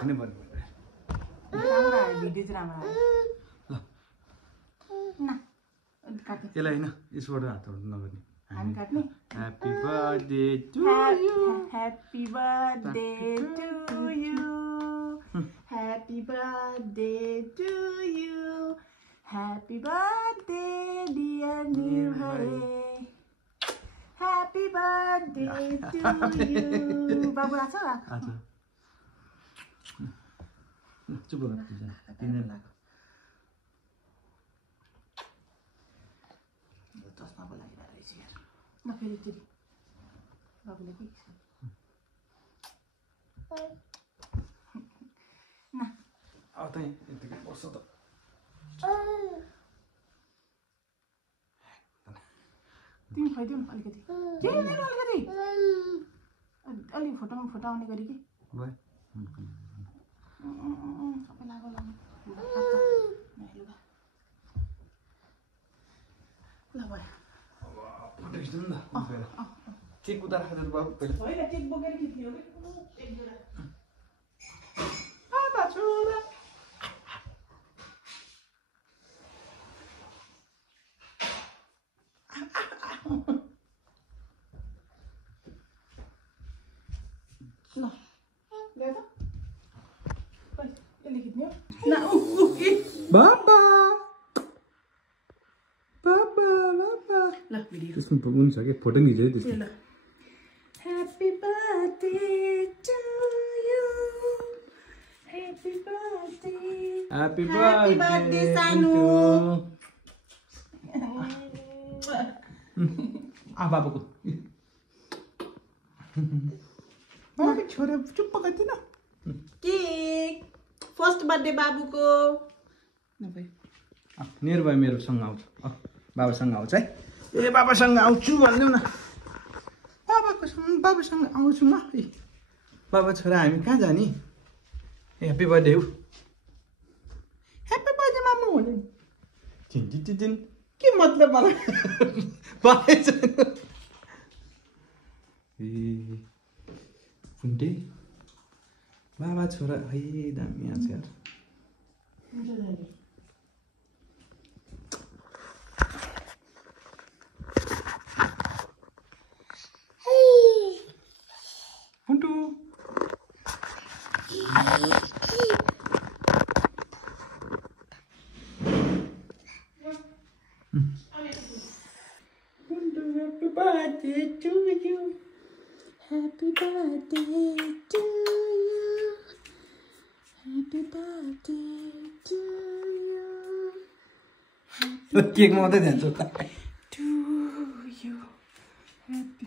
किन भन्नु राम्रो आयो भिडियो चाहिँ राम्रो आयो ल न काट्नु यसलाई हैन यसबाट हातहरु नगर्ने हामी काट्ने happy birthday to you happy birthday to you happy birthday to you happy birthday dear Nirbhay happy birthday to you बाबु राछ आज चुप गर तिनै चस्मा बोलाइरहेको रहेछ यार म फेरि फेरि बाबुले के न अब त यतिकै बस्छ त तिमी खुवाइदिउ न अलिकति केही दिनु अलिकति अलिक फुटाउने गरी कि भयो सबै लाग्यो ल भयो फुटाइदिनु न केक उता राखेर बाबु पहिला होइन केक बोकेर खिच्ने हो कि एक जोडा ल ल्याउ त यसले खिच्ने हो न बाबा बाबा बाबा ल भिडियो त्यसमा हुन्छ कि फोटो खिच्यो है त्यसले ल happy birthday to you happy birthday happy birthday सानो बाबाको बाबा छोरा चुप्प गति न केक फर्स्ट बर्थडे बाबुको नभए निर्भय मेरोसँग आउँछ बाबासँग आउँछ है ए बाबासँग आउँछु भन्नु न बाबासँग आउँछु म ए बाबा छोरा हामी कहाँ जाने ए ह्याप्पी बर्थडे हो ह्याप्पी बर्थडे मामु भने दिन के मतलब मलाई ए कुन्टे बाबा छोरा है दामी आछ यार Huntu. Huntu, happy birthday to you. Happy birthday to you. Happy birthday to you. Cake मात्रै दिन्छु to you. Happy